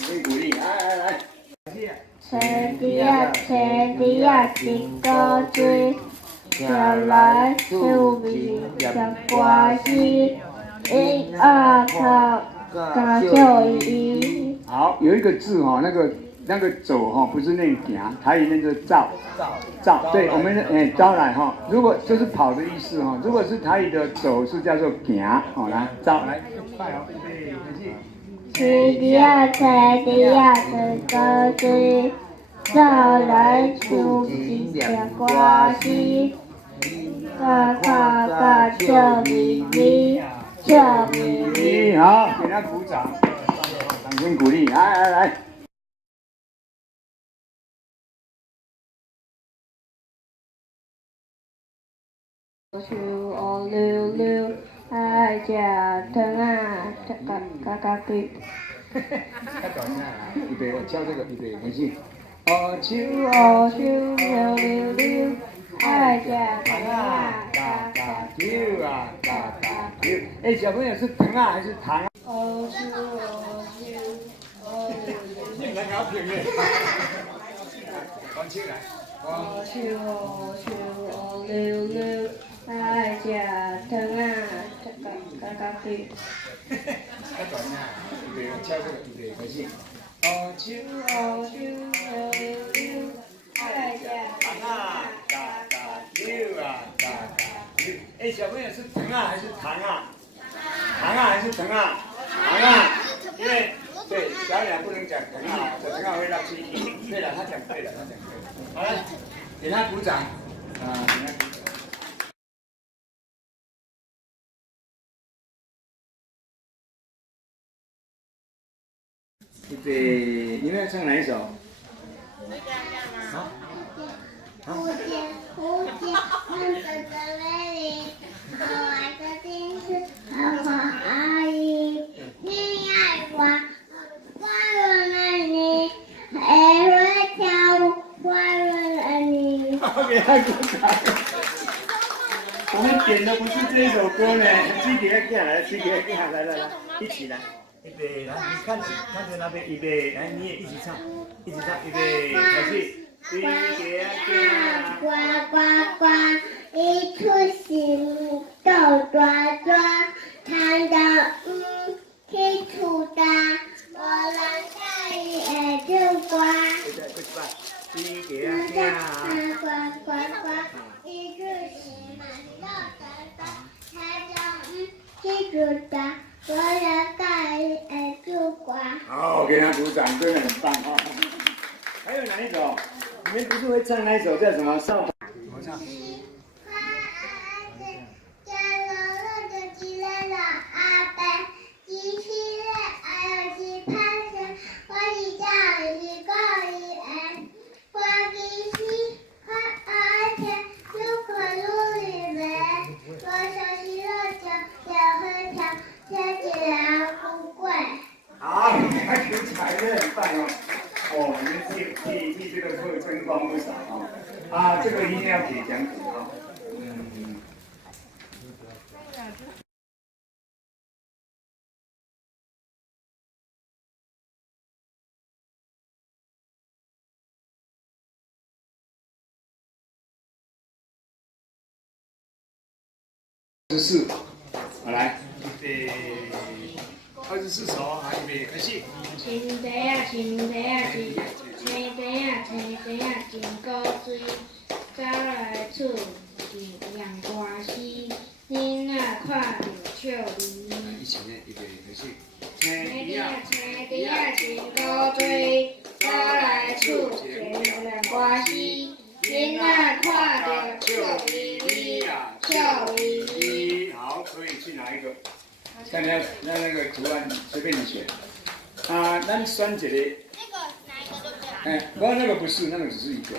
声鼓励，来。车底下一个追，上来出新的瓜西，一二三，大就一。好，有一个字哈，那个走哈，不是念行，台语念作招。对，我们招来哈。如果就是跑的意思哈，如果是台语的走是叫做行，好来招来，快哦，预备，开始。车底下一个追，早来出金凉瓜西，嘎嘎嘎笑眯眯，笑眯眯。好，给他鼓掌，掌声鼓励，来。树哦溜溜，爱食糖啊，嘎嘎滴。太短了，预备，我教这个，预备，开始。树溜溜溜，爱食糖啊，嘎嘎滴。溜啊，嘎嘎溜。哎，小朋友是糖啊还是糖啊？哦树哦溜溜，来搞平的。往起来。树哦溜溜，爱食糖啊，嘎嘎滴。太短了，预备，我教这个，预备，开始。树溜溜，爱食糖啊，嘎嘎溜啊，嘎嘎溜。哎，小朋友是糖啊还是糖啊？糖啊还是糖啊？糖啊，因为对小俩不能讲糖啊，这糖啊会让记忆。对了，他讲对了，他讲对了。好了，给他鼓掌。啊，给他鼓掌。预备，你们要唱哪一首？蝴蝶，慢走的美丽，可爱的天使，和花阿姨，你爱我，花轮爱你，还会跳舞，花轮爱你。好，给他鼓掌。我们点的不是这一首歌呢，自己给他下来，自己给他下来，来，一起来。预备，来，你看着那边，预备，来，你也一起唱，预备，开始。呱呱呱，一出行豆抓抓，看到天出大，我让大雨爱就呱。呱呱呱，一出行豆抓抓，看到天出大，我让大雨爱就呱。好，给他鼓掌，真的很棒啊！还有哪一首？你们不是会唱那一首叫什么？少我唱。好，你还听起来真的很棒哦。哦，你们替这个课争光不少啊！啊，这个一定要给奖品啊！24，好来，24首啊，预备，开始。青地啊，青地啊，青地啊，青地啊，真古水，走来厝是凉瓜丝，囡仔看着笑眯眯。一起呢，预备，开始。青地啊，青地啊，真古水，走来厝是凉瓜丝，囡仔看着笑眯眯，笑眯眯。好，可以去拿一个。看你要那个图案，随便你选。啊，咱选一个。那个哪一个对不对？哎，那个不是，那个只是一个。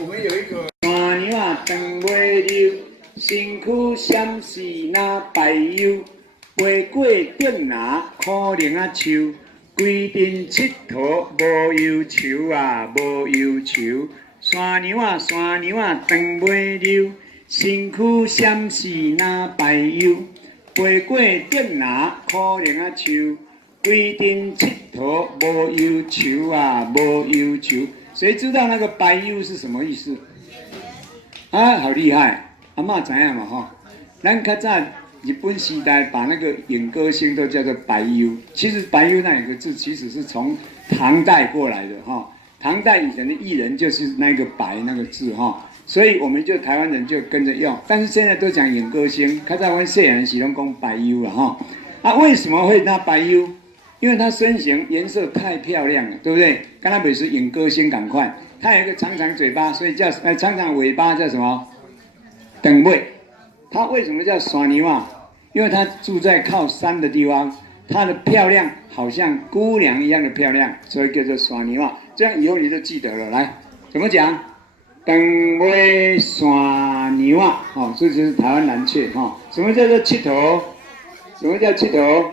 我们有一个。山牛啊，长尾溜，身躯闪烁那白油，飞过顶拿可能啊树，规阵佚佗无忧愁啊，无忧愁。山牛啊，长尾溜，身躯闪烁那白油。飞过顶拿可能啊树，规阵佚佗无忧愁啊，无忧愁。谁知道那个白忧是什么意思？啊，好厉害！阿嬷知影嘛吼？咱较早日本时代把那个演歌星都叫做白忧。其实白忧那两个字其实是从唐代过来的哈。唐代以前的艺人就是那个白那个字哈。所以我们就台湾人就跟着用，但是现在都讲演歌星，较早阮细汉时拢讲白忧啦吼。啊，为什么会那白忧？因为它身形颜色太漂亮了，对不对？跟它美是影歌星赶快，它有一个长长嘴巴，所以叫长长尾巴叫什么？等位。它为什么叫耍牛啊？因为它住在靠山的地方，它的漂亮好像姑娘一样的漂亮，所以叫做耍牛啊。这样以后你就记得了。来，怎么讲？等位耍牛啊！哦，这就是台湾蓝雀哈、哦。什么叫做气头？什么叫气头？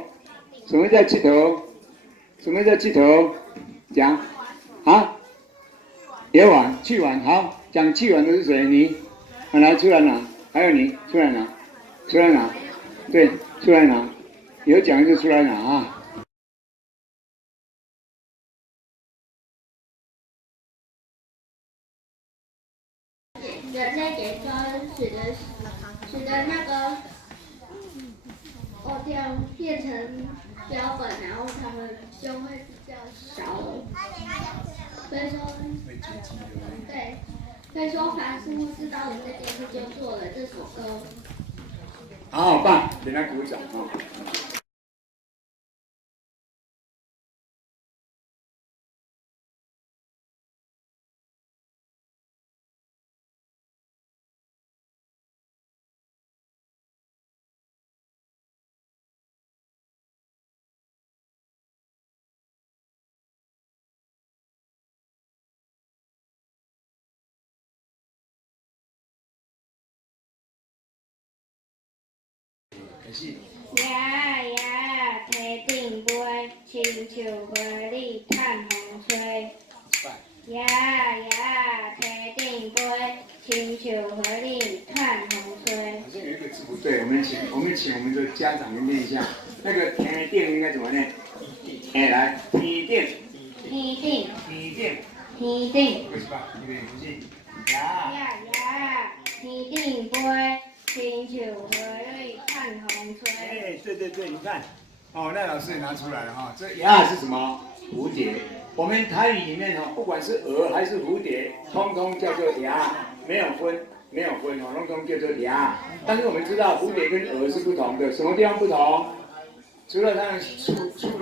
什么叫气头？什么叫气头？讲啊？也玩去玩好，讲去玩的是谁？你，来出来拿，还有你出来拿，出来拿，对，出来拿，有奖就出来拿啊。人类减酸使得那个掉变成标本，然后它们就会比较少。所以说，对，所以说凡事不知道的这件事就做了这首歌。好棒，给他鼓掌啊！呀呀，提顶杯，亲像花里探风吹。呀呀，提顶杯，亲像花里探风吹。好像有一个字不对，我们请我们的家长念一下，那个天定应该怎么念？哎，来，天定，天顶，天定，天顶。不是吧？预备，不是。呀呀，天顶杯，亲像花里探风吹。哎，对对对，你看，哦，那老师也拿出来了哈。这呀是什么？蝴蝶。我们台语里面哦，不管是蛾还是蝴蝶，通通叫做呀，没有分哦，通通叫做呀。但是我们知道蝴蝶跟蛾是不同的，什么地方不同？除了它的触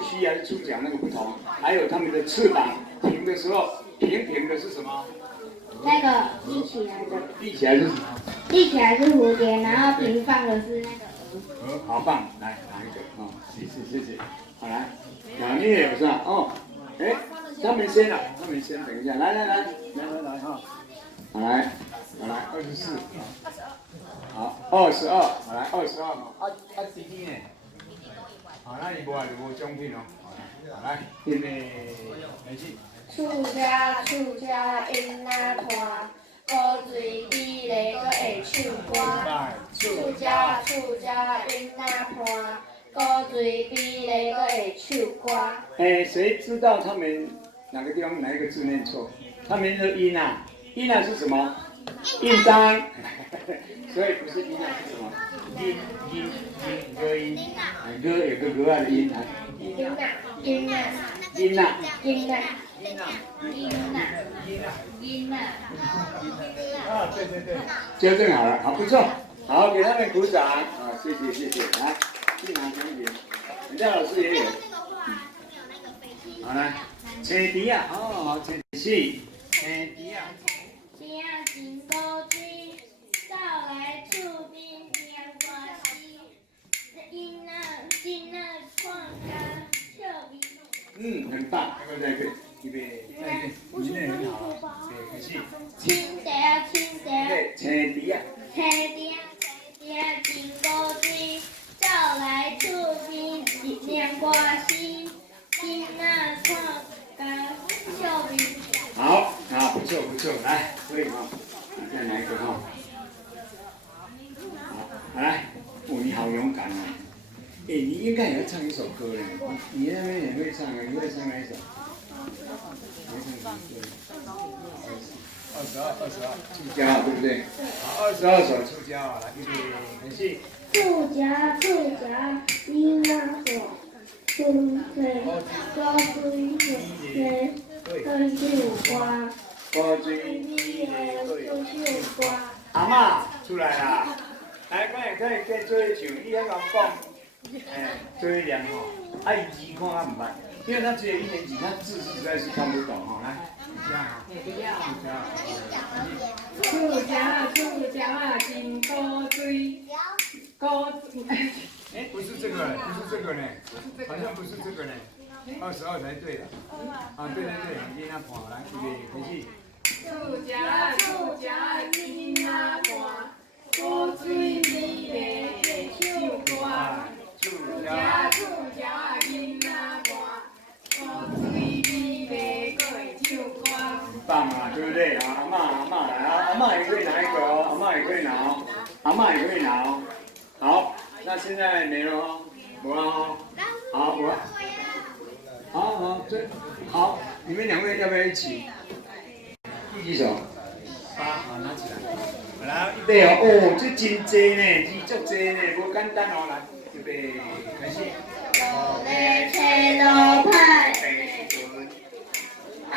须还是触角那个不同，还有它们的翅膀平的时候，平的是什么？那个立起来的，立起来是什么？立起来是蝴蝶，然后平放的是那个好棒，来拿一个哦，谢谢，好来，你也有是吧？哦，哎，他们先了，等一下，来哈，好来24，好22，好来22嘛，弟弟呢？好，那你无啊就无奖品哦，好来，预备，开始。厝遮因仔拖，古水比咧搁会唱歌。厝遮因仔拖，古水比咧搁会唱歌。哎，谁知道他们哪个地方哪一个字念错？他们的音啊，音啊是什么？印章，所以不是音啊是什么？歌音，歌有个格外的音啊。音啊。啊，对，纠正好了，好不错，好，给他们鼓掌啊，谢谢，来，去拿奖品，人家老师也有，好来，青笛啊，哦，青笛，青笛啊。边仔真古水，走来厝边听歌诗，囡仔看甲笑眯眯。很棒，对不对？预备，你念得很好，对，开始。青茶，对，青笛啊。青茶真古水，走来厝边念歌诗，囡仔看甲笑眯眯。好啊，不错，来，可以哈，再来一个哈。好，来，你好勇敢哦！哎，你应该也要唱一首歌嘞，你那边也会唱啊，你会唱哪一首？22，出家对不对？好，22首出家啊，来，预备，开始。厝家囡仔大，春岁高水水唱歌，歌水比咧唱歌。阿嬷出来啦！来，可以做一唱，你遐讲，做一念吼。爱字看较唔捌，因为他只有1年级，他字实在是看不懂哈。来，触角啊，金高水，高。哎，不是这个，不是这个呢，好像不是这个呢，22才对的。啊，对，你那看来，预备开始。触角啊，金啊盘，高水美丽的唱歌。触角啊，金啊盘，高水美丽个会唱歌。很棒啊，对不对啊？阿嬷来啊，阿嬷也可以拿一个哦，阿嬷也可以拿哦，阿嬷也可以拿哦。好，那现在没了哦，没了哦。好，我。好，好，你们2位要不要一起？第几首？8，好，拿起来。好来，预备哦。哦，这真多呢，字足多呢，无简单哦。来，预备，开始。路咧车路歹，爱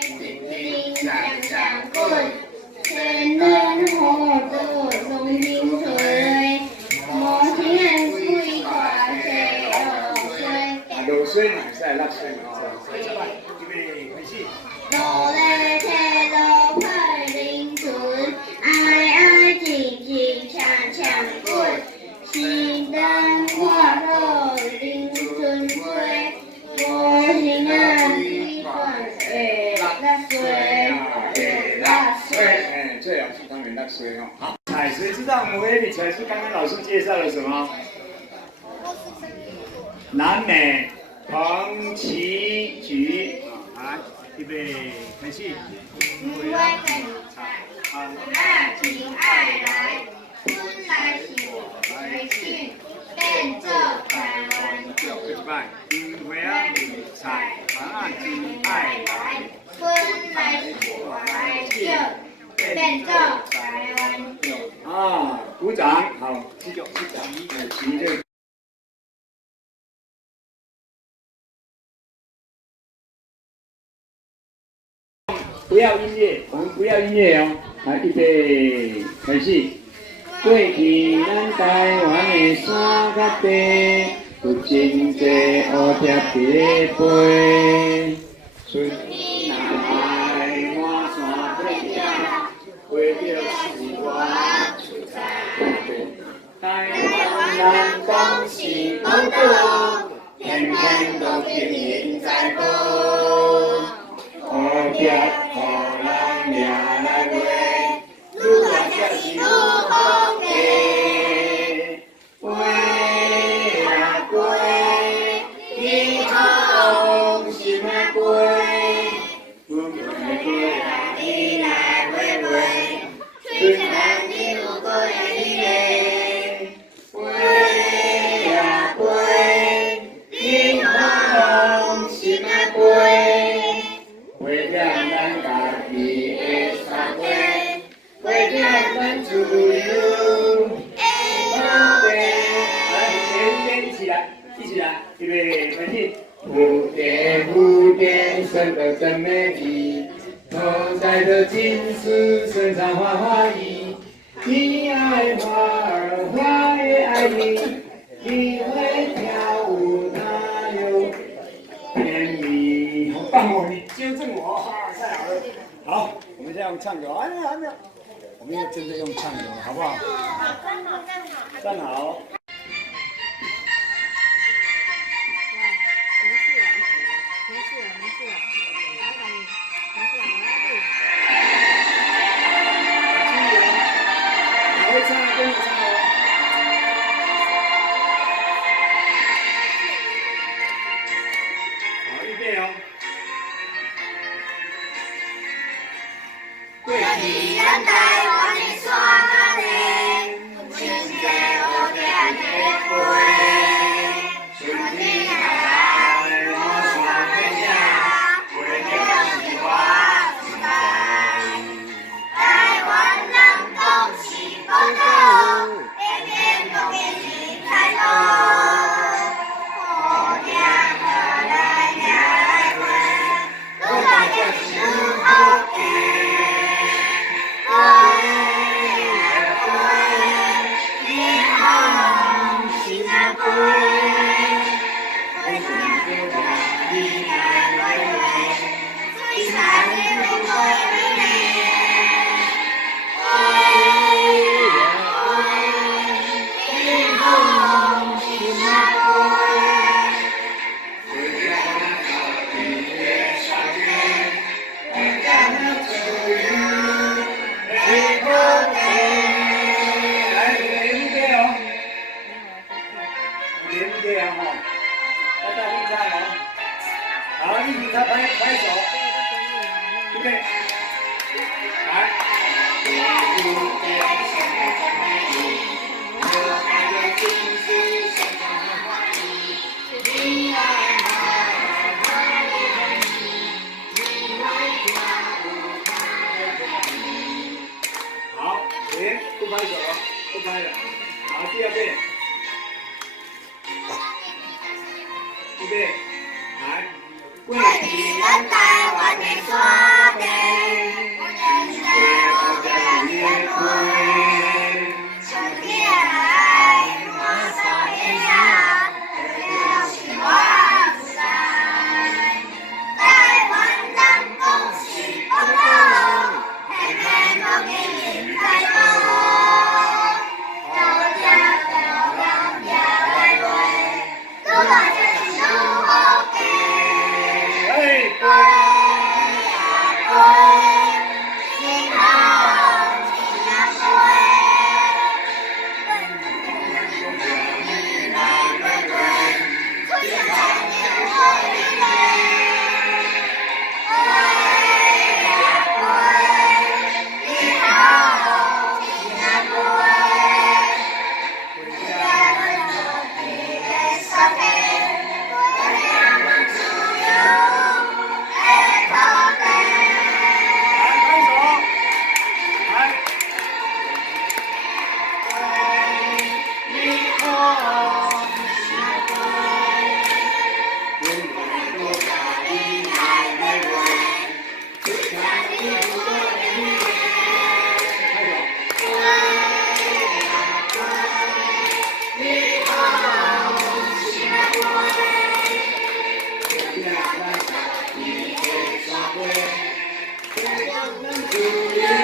叮叮响响滚，天人好多龙金水，莫听人鬼话谁落水。落水嘛，是落水嘛。预备，开始。路咧车路歹零存，爱静静强强滚，心灯花落零存归，我心啊一管会落水，落水。哎，最好是他们落水哦。好，彩，谁知道摩耶里彩是刚刚老师介绍了什么？南美红旗菊。好，来，预备，开始。不会跟你猜，爱情爱来，春来是我来信，变作台湾酒。一摆，不会啊，彩，爱情爱来，春来是我来信，变作台湾酒。啊，鼓掌，好，旗就，旗就。不要音乐，我们不要音乐哦。来，预备，开始。过去咱台湾的山甲地，有真济乌贴在飞。春天来满山遍野，为着是我出彩。台湾人讲是宝岛，天天都见人在报。乌贴互人掠来卖，愈来才是愈好价。飞啊飞，你好心啊飞，阮飞飞啊你来飞飞，吹咱你有过你嘞。飞啊飞，你好心啊飞。为了咱家己的生活，为了咱自由的土地。来，一起来，预备，开始。蝴蝶生得真美丽，头戴着金丝，身上花花衣。你爱花儿，花也爱你。你会跳舞，它又甜蜜。好棒哦！你纠正我，太好了。好，我们现在用唱歌，还没有，我们要真的用唱歌，好不好？站好。我会唱，跟你唱哦。好，预备哦。过去咱台湾的山啊嘞，真济乌贴在飞，春天来满山遍野，为了是我出来。台湾人讲是宝岛，天天都给你彩虹。乌贴下来掠来飞，愈来就是愈好价。预备，来。好，停，不拍手了，不拍了。好，第二遍，预备，来。为你咱台湾的山地，我的野花，春天来，我少年呀，了是我在。台湾人讲是福佬，偏偏讲伊太多。Yeah.